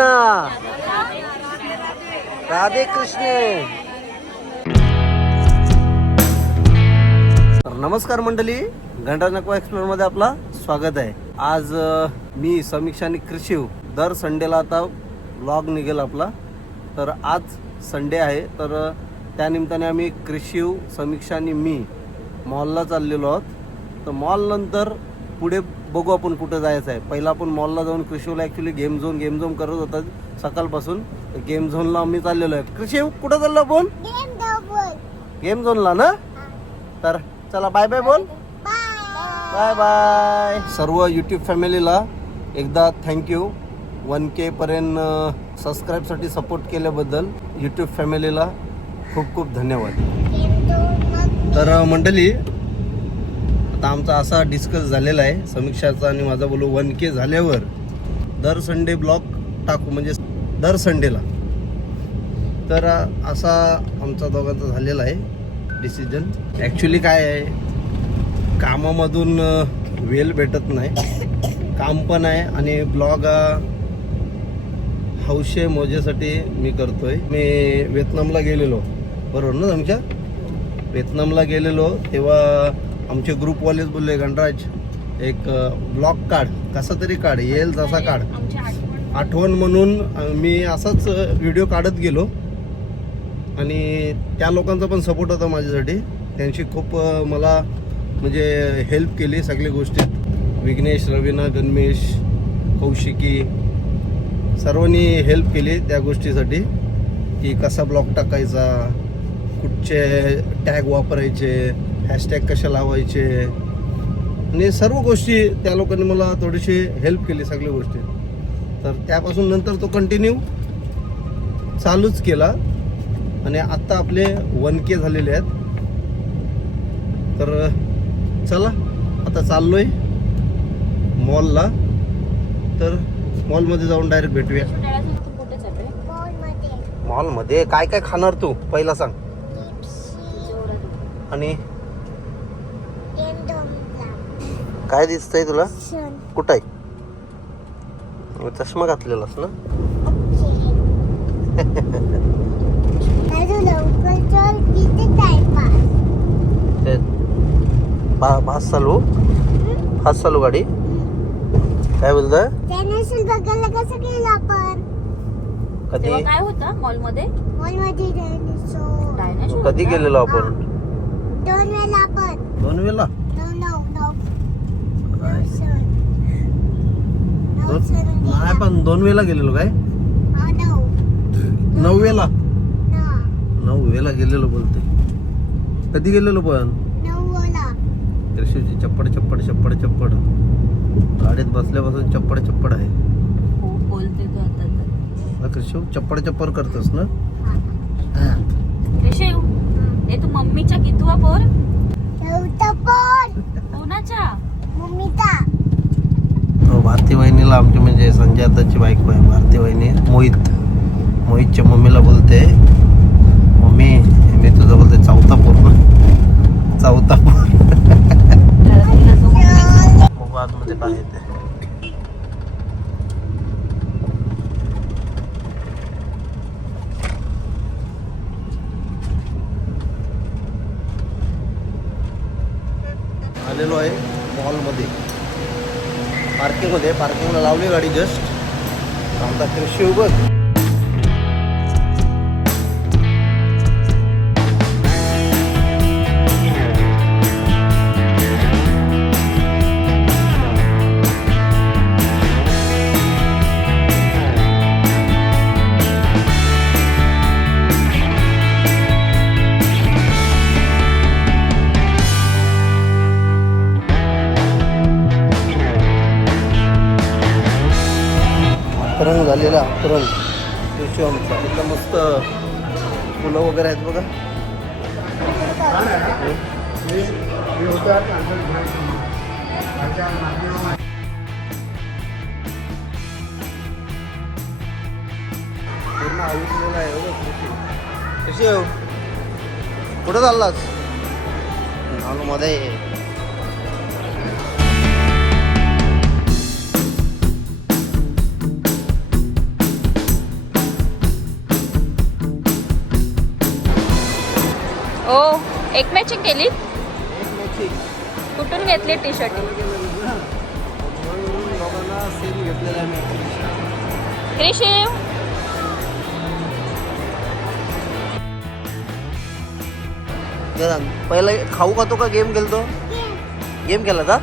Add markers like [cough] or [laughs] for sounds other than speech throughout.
कृष्ण राधे कृष्ण। नमस्कार मंडळी गंडा नकवा एक्सप्लोरमध्ये आपला स्वागत आहे. आज मी समीक्षा आणि कृषी दर संडेला आता ब्लॉग निघेल आपला. तर आज संडे आहे तर त्यानिमित्ताने आम्ही कृषी समीक्षा आणि मी मॉलला चाललेलो आहोत. तर मॉल नंतर पुढे बघू आपण कुठं जायचं आहे पहिला आपण मॉलला जाऊन कृषीवला actually game zone game zone करत होता सकाळपासून. गेम झोनला आम्ही चाललेलो आहे. कृषीव कुठं चाललो आपण? गेम झोनला ना? तर चला बाय बाय बोल. बाय बाय सर्व यूट्यूब फॅमिलीला एकदा थँक्यू वन के पर्यंत सबस्क्राईबसाठी सपोर्ट केल्याबद्दल यूट्यूब फॅमिलीला खूप खूप धन्यवाद. तर मंडळी आता आमचा असा डिस्कस झालेला आहे. समीक्षाचा आणि माझा बोलू वन के झाल्यावर दर संडे ब्लॉग टाकू म्हणजे दर संडेला तर असा आमचा दोघांचा झालेला आहे डिसिजन ॲक्च्युली काय आहे कामामधून वेल भेटत नाही. काम पण आहे आणि ब्लॉग हौशे मोजेसाठी मी करतोय. मी व्हिएतनामला गेलेलो. बरोबर ना तुमच्या व्हिएतनामला गेलेलो तेव्हा आमचे ग्रुपवालेच बोलले गणराज एक ब्लॉग काढ कसा तरी काढ येईल तसा काढ. आठवण. म्हणून मी असाच व्हिडिओ काढत गेलो. आणि त्या लोकांचा पण सपोर्ट होता माझ्यासाठी. त्यांची खूप मला म्हणजे हेल्प केली सगळ्या गोष्टीत. विघ्नेश रवीना गणमेश कौशिकी सर्वांनी हेल्प केली त्या गोष्टीसाठी की कसा ब्लॉग टाकायचा कुठचे टॅग वापरायचे हॅशटॅग कशा लावायचे? आणि सर्व गोष्टी त्या लोकांनी मला थोडीशी हेल्प केली सगळ्या गोष्टी. तर त्यापासून नंतर तो कंटिन्यू चालूच केला. आणि आत्ता आपले वन के झालेले आहेत. तर चला आता चाललोय मॉलला तर मॉलमध्ये जाऊन डायरेक्ट भेटूया. मॉलमध्ये. काय काय खाणार तू? पहिला सांग. आणि काय दिसतंय तुला? कुठं आहे चष्मा घातलेलास ना? भास चालू फास्ट चालू? गाडी? काय आपण? कधी? तेव्हा काय होतं मॉलमध्ये मॉलमध्ये कधी? गेलेलो आपण? दोन वेळा आपण. दोन वेळेला नऊ नऊ नऊ काय? नऊ सण नऊ दोन सण नाही पण दोन वेळेला गेलेलो काय? हा नऊ. वेळेला? नऊ वेळेला गेलेलो बोलते कधी गेलेलो पण? कृषीची चप्पड चप्पड चप्पड चप्पड. गाडीत बसल्यापासून चप्पड चप्पड आहे. बोलते तू आता कृषी चप्पड चप्पड करतोस ना? ऋषी हे तू मम्मीच्या कितवा पोर? नऊचा पण कोणाच्या? भारती वहिनीला आमची म्हणजे संजय आताची बायको आहे. भारती वहिनी मोहित. मोहितच्या मम्मीला बोलते मम्मी मी तुझं बोलते चौथा पोर ना चौथा पोर घरातला जो मम्मीचा. बघू आतमध्ये काय आहे ते आलेलो आहे मॉलमध्ये पार्किंगमध्ये पार्किंगला लावली गाडी जस्ट आमचा झालेलं तुरंत अतरंग कृषी मस्त फुलं वगैरे आहेत बघा. पूर्ण आयुष्याला आहे बघा कशी आहे हो? कुठं चाललास? मध्ये एक मॅचिंग केली? एक मॅचिंग कुठून घेतली टी शर्ट क्रिशिव पहिला खाऊ खातो का गेम खेळतो? गेम केला का?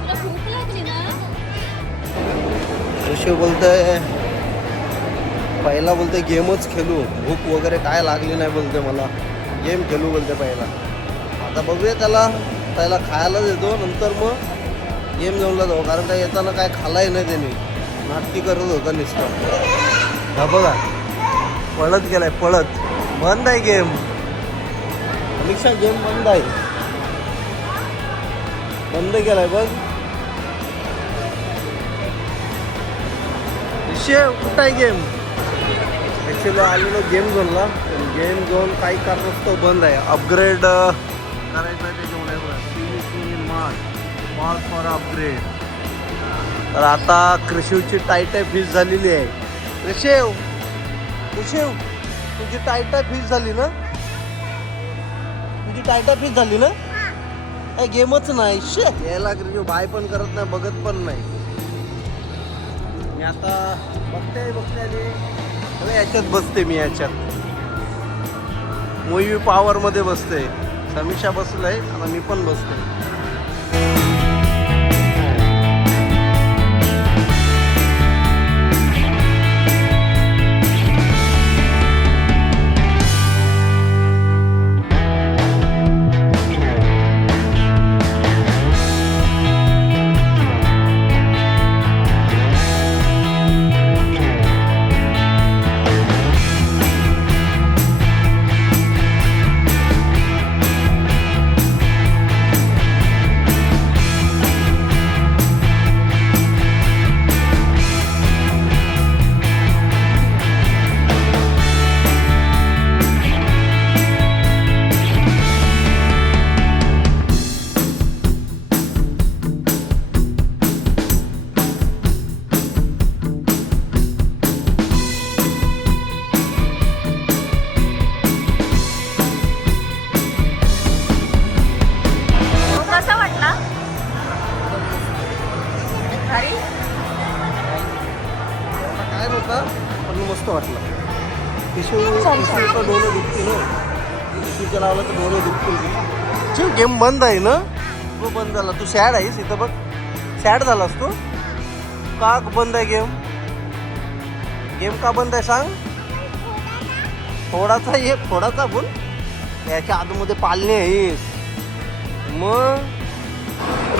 ऋषी बोलतोय पहिला बोलतोय गेमच खेळू. भूक वगैरे काय लागली नाही बोलते मला. गेम खेळू बोलते पहिला. आता बघूया त्याला त्याला खायला देतो नंतर मग गेम घेऊनला जाऊ कारण काय येताना काय खालाही नाही त्याने. नाटकी करत होता नुसतं हा बघा. पळत गेलाय पळत. बंद आहे गेम. रिक्षा गेम बंद आहे. बंद केलाय बघ. कुठं आहे गेम. ॲक्च्युली आलेलो गेम झोनला गेम झोन काही कारणास्तव बंद आहे. अपग्रेड करायचं आहे त्याच्यामुळे फॉर अपग्रेड तर आता कृषीवची टाईट फीस झालेली आहे. कृषेव कृषेव तुझी टाईट फीस झाली ना? तुझी टाईट फीस झाली ना? काय गेमच नाही शे. यायला कृषी बाय पण करत नाही बघत पण नाही. मी आता बघते बघते अरे याच्यात बसते मी याच्यात. मूवी पॉवर मध्ये बसते समीक्षा बसलंय आता मी पण बसते शिव गेम बंद आहे ना? तो बंद झाला. तू सॅड आहेस इथं बघ. सॅड झालास तू. का बंद आहे गेम? गेम का बंद आहे सांग? थोडासा ये थोडासा बोल. याच्या आतमध्ये पालणे आहेस. मग?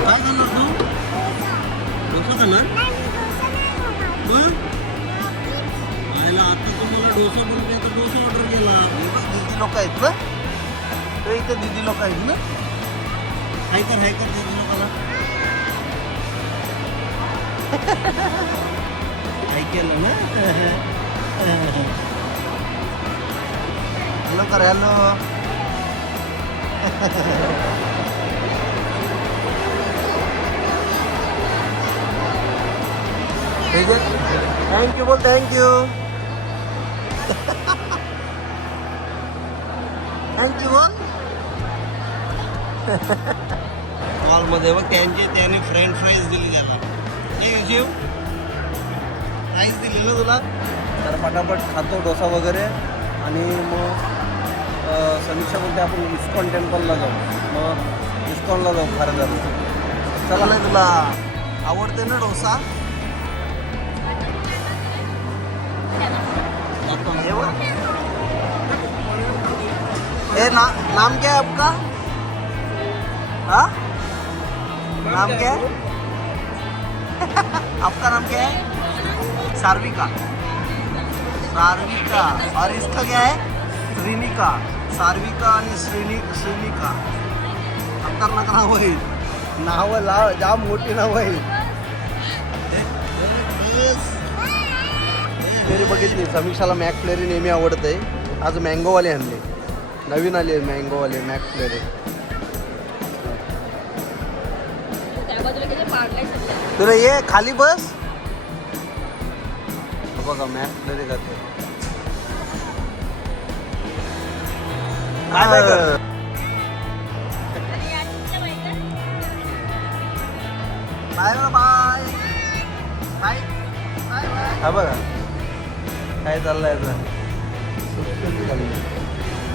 काय करणार तू? डोसा खाणार? मग? आता तुम्हाला डोसा तर डोसा ऑर्डर केला. लोक आहेत ना? तो इथं दिदी लोक आहेत ना हाय कर हाय कर दिदी लोकांना हाय केलं ना हॅलो कर हॅलो थँक्यू बोल थँक्यू थँक्यू बोल मॉलमध्ये बघ त्यांचे त्याने फ्रेंच फ्राईज दिली त्याला शिव. प्राईज दिली ना तुला? तर पटापट खातो डोसा वगैरे. आणि मग समीक्षा बोलते आपण इस्कॉन टेम्पलला जाऊ. मग इस्कॉनला जाऊ खरं झालं. चला. नाही तुला. आवडते ना डोसा? ए ना, नाम क्या है आपका? हाँ? नाम क्या है [laughs] आपका नाम क्या है सार्विका. सार्विका. और इसका क्या है? श्रीनिका. सार्विका आणि श्रीनि श्रीनिका. खतरनाक नाव आहे. नावं लाव जाम मोठी नाव आहे. फ्लेरी बघितली समीक्षाला मॅक फ्लेरी नेहमी आवडते. आज मँगोवाले आणले. नवीन आली मँगोवाले मॅक फ्लेरी. तुला ये खाली बस. बघा मॅपमध्ये जाते हा बघा. काय चाललंय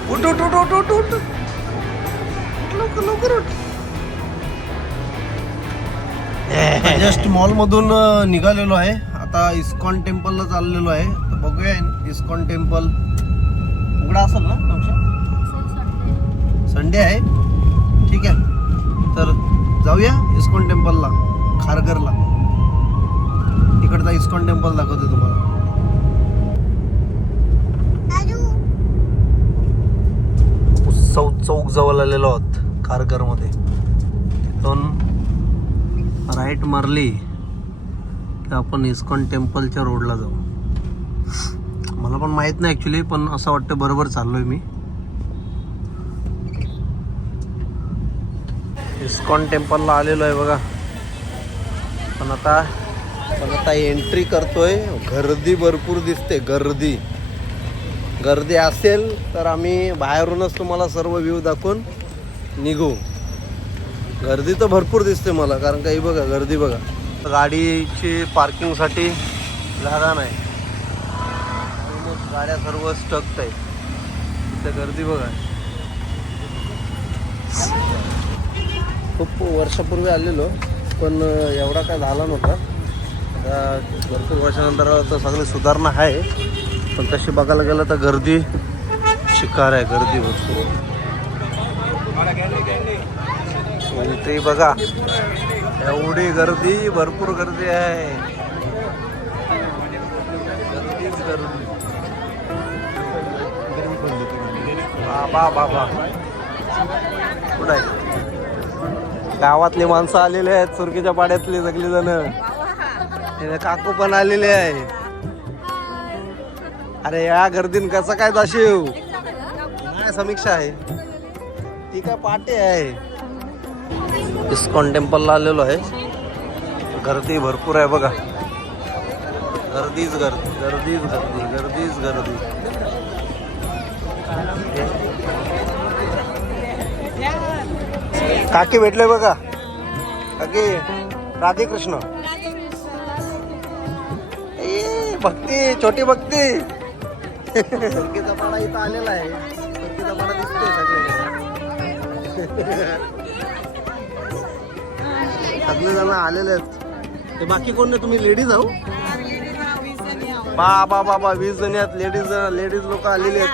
कुठ लवकर लवकर उठ. [laughs] जस्ट मॉल मधून निघालेलो आहे. आता इस्कॉन टेम्पलला चाललेलो आहे. तर बघूया इस्कॉन टेम्पल. उघडा असेल ना संडे आहे. ठीक आहे. तर जाऊया इस्कॉन टेम्पलला खारघरला. तिकडचा इस्कॉन टेम्पल दाखवते तुम्हाला. चौक उत्सव चौक जवळ आलेलो आहोत खारघरमध्ये. तिथून राईट मारली की आपण इस्कॉन टेम्पलच्या रोडला जाऊ. मला पण माहीत नाही ॲक्च्युली पण असं वाटतं बरोबर चाललोय मी. इस्कॉन टेम्पलला आलेलो आहे बघा. पण आता पण आता एंट्री करतोय. गर्दी भरपूर दिसते गर्दी. गर्दी असेल तर आम्ही बाहेरूनच तुम्हाला सर्व व्ह्यू दाखवून निघू. गर्दी तर भरपूर दिसते मला कारण काही बघा गर्दी बघा. गाडीची पार्किंगसाठी जागा नाही. मग गाड्या सर्व स्टक आहेत. तिथे गर्दी बघा. खूप वर्षापूर्वी आलेलो पण एवढा काय झाला नव्हता. आता भरपूर वर्षानंतर तर सगळी सुधारणा आहे पण तशी बघायला गेलं तर गर्दी शिकार आहे गर्दी भरपूर. ते बघा एवढी गर्दी भरपूर गर्दी आहे. गर्दीच गर्दी. बाबा बाबा कुठं आहे? गावातली माणसं आलेली आहेत सुरकीच्या पाड्यातली सगळी जण काकू पण आलेले आहे. अरे या गर्दीन कसं काय जाशीव काय समीक्षा आहे? ती काय पाटे आहे? इस्कॉन टेम्पलला आलेलो आहे. गर्दी भरपूर आहे बघा. गर्दीच गर्दी गर्दीच गर्दी गर्दीच गर्दी. काकी भेटले बघा. काकी राधे कृष्ण ए भक्ती छोटी भक्ती. पाडा इथं आलेला आहे. पाडा दिसतोय सगळे सगळे जण आलेले आहेत. ते बाकी कोण नाही? तुम्ही लेडीज आहो. बा बा बा बा वीस जणी आहेत. लेडीज लेडीज लोक आलेले आहेत.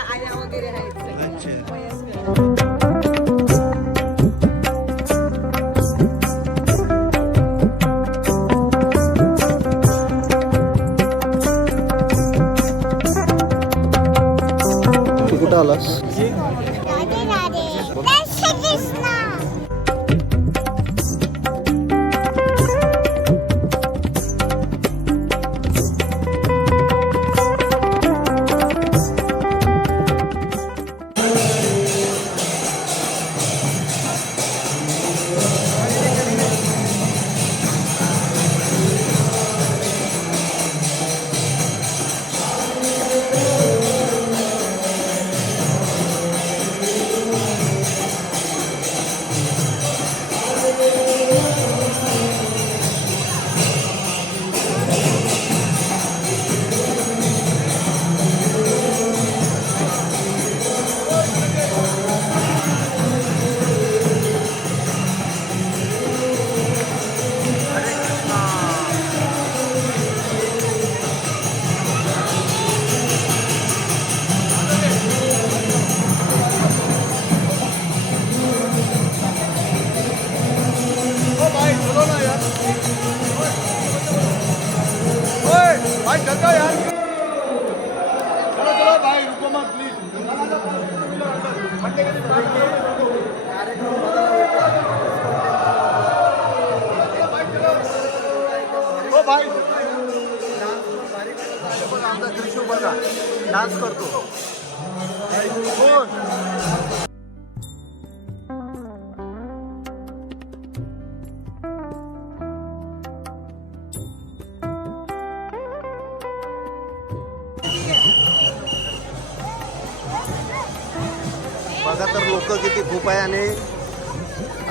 लोक किती खूप आहे आणि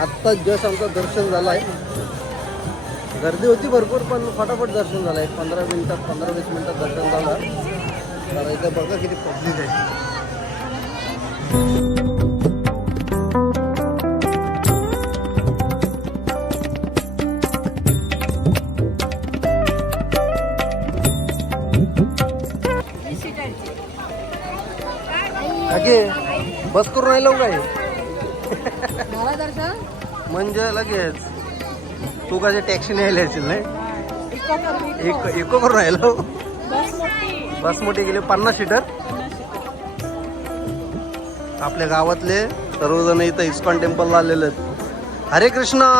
आत्ता जस आमचं दर्शन झालं आहे. गर्दी होती भरपूर पण फटाफट दर्शन झालं एक पंधरा मिनिटात पंधरा वीस मिनिटात दर्शन झालं. तर इथं बघा किती पब्लिक आहे. बस करून राहिलो काय? म्हणजे लगेच. तू कशी टॅक्सी न्यायला येशील नाही? एक इको करून राहिलो. बस मोठी. गेली पन्नास सीटर. आपल्या गावातले सर्वजण इथं इस्कॉन टेम्पलला आलेले आहेत. हरे कृष्णा!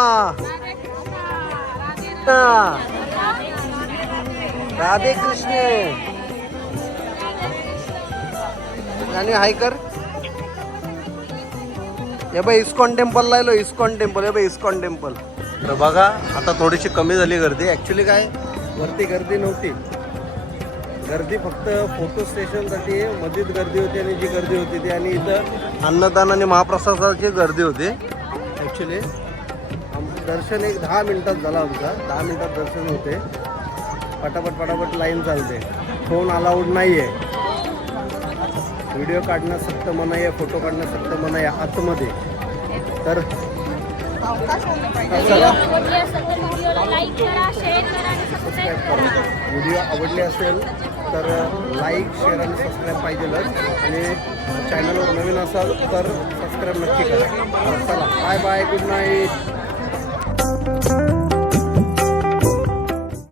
राधे कृष्ण! आणि हाय कर हे बाई इस्कॉन टेम्पलला आलो इस्कॉन टेम्पल हे बाई इस्कॉन टेम्पल. तर बघा आता थोडीशी कमी झाली गर्दी. ॲक्च्युली काय वरती गर्दी नव्हती. गर्दी फक्त फोटो स्टेशनसाठी मधीच गर्दी होती आणि जी गर्दी होती ती आणि इथं अन्नदान आणि महाप्रसादाची गर्दी होती. ॲक्च्युली दर्शन एक दहा मिनटात झाला आमचा. दहा मिनिटात दर्शन होते. पटापट पटापट लाईन चालते. फोन अलाउड नाही आहे व्हिडिओ काढणं सक्त मनाई आहे फोटो काढणं सक्त मनाई आहे आतमध्ये. तर चला. सबस्क्राईब करा व्हिडिओ आवडली असेल तर लाईक शेअर आणि सबस्क्राईब पाहिजेलच. आणि चॅनलवर नवीन असाल तर सबस्क्राईब नक्की करा. चला. Bye bye. Good night.